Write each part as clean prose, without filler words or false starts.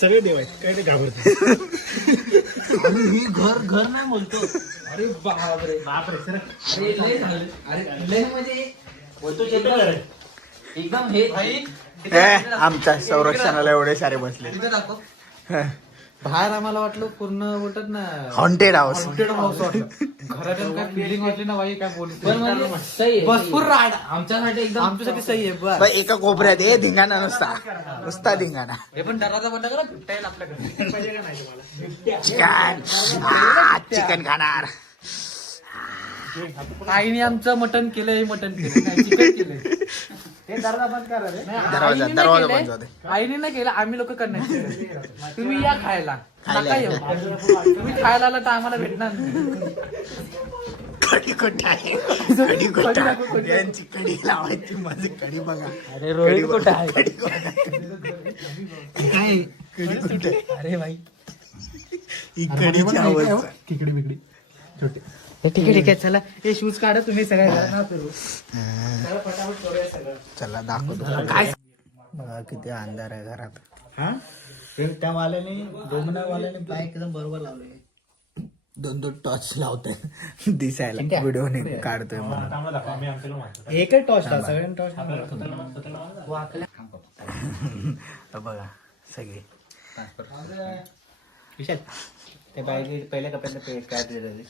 सगळे देव आहेत काय ते घाबरते. ही घर घर नाही बोलतो. अरे बापरे बापरे. अरे लय झालं. अरे लय म्हणजे बोलतो एकदम हे आमच्या संरक्षणाला एवढे सारे बसले. बाहेर आम्हाला वाटलं पूर्ण बोलतात ना हॉन्टेड हाऊस. हॉन्टेड हाऊस वाटलं. घरात काय फिलिंग वाटली ना बाई काय बोलतो. भरपूर राड आमच्यासाठी एकदम आमच्यासाठी सही आहे बस. एका कोपऱ्यात हे धिंगाणा नुसता धिंगाणा. हे पण दरवाजा बंद करा बिबट्या येईल आपल्याकडे. चिकन खाणार. आईने आमचं मटण केलंय मटण केलं नाही चिकन केलंय. ते दरवाजा बंद करा रे. दरवाजा बंद होते. आईने नाही केलं आम्ही लोक करणार. तुम्ही या खायला नका येऊ. तुम्ही खायला आला तर आम्हाला भेटणार नाही. कढी कुठे आहे? कढी कुठे आहे? यांची कढी लावायची माझी कढी बघा. अरे रोहित कुठे आहे? काय कढी कुठे? अरे भाई ही कढीची आवाज. तिकडे बिकडे छोटे. ठीक आहे ठीक आहे चला हे शूज काढा तुम्ही सगळ्या चला दाखवतो काय बघा किती अंधार आहे घरात. हा त्या वाल्याने डोमनावाल्याने बाईक एकदम बरोबर लावले. दोन टॉर्च लावतोय दिसायला व्हिडिओ नाही काढतोय म्हणून. एकच टॉर्च सगळ्यांना टॉर्च. बघा सगळे विशाल ते बाईक पहिल्या कप्प्यातलं काय दिलं.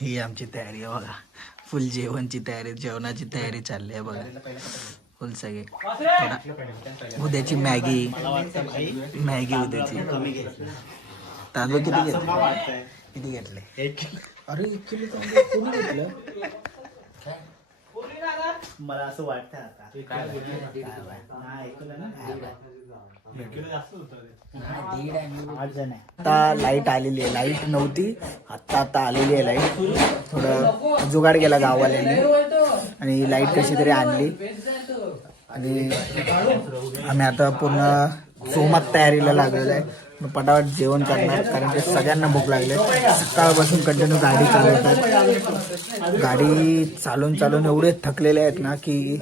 ही आमची तयारी आहे बघा. फुल जेवणची तयारी जेवणाची तयारी चालली आहे बघा. फुल सगळे थोडा उद्याची मॅगी उद्याची. तांदूळ किती घेतले? अरे 1 किलो तांदूळ कोणी घेतलं? मला असं वाटतं आता लाईट आलेली आहे. लाईट नव्हती आता आलेली आहे लाईट. थोडं जुगाड केला गाववाल्यांनी आणि लाईट कशी तरी आणली. आणि आम्ही आता पूर्ण सोमात तयारीला लागलेलो आहे. मग पटापट जेवण करणार कारण की सगळ्यांना भूक लागली. सकाळपासून कंटिन्यू गाडी चालवतात. गाडी चालून एवढे थकलेले आहेत ना की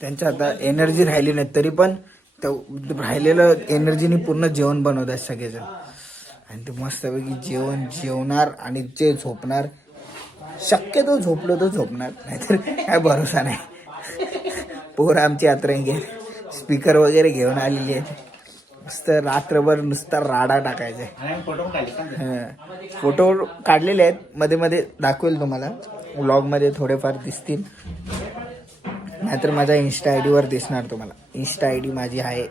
त्यांच्या आता एनर्जी राहिली नाही. तरी पण राहिलेलं एनर्जीने पूर्ण जेवण बनवतात सगळेजण. आणि ते मस्तपैकी जेवणार आणि जे झोपणार. शक्यतो झोपलो तर झोपणार नाहीतर काय भरोसा नाही. पोरं आमची यात्रेंगे स्पीकर वगैरे घेऊन आलेली आहेत. मस्त रात्रभर नुसता राडा टाकायचा. फोटो काढलेले आहेत मध्ये मध्ये दाखवेल तुम्हाला व्लॉगमध्ये थोडेफार दिसतील. नाहीतर माझ्या इन्स्टा आय डीवर दिसणार तुम्हाला. इन्स्टा आय डी माझी आहे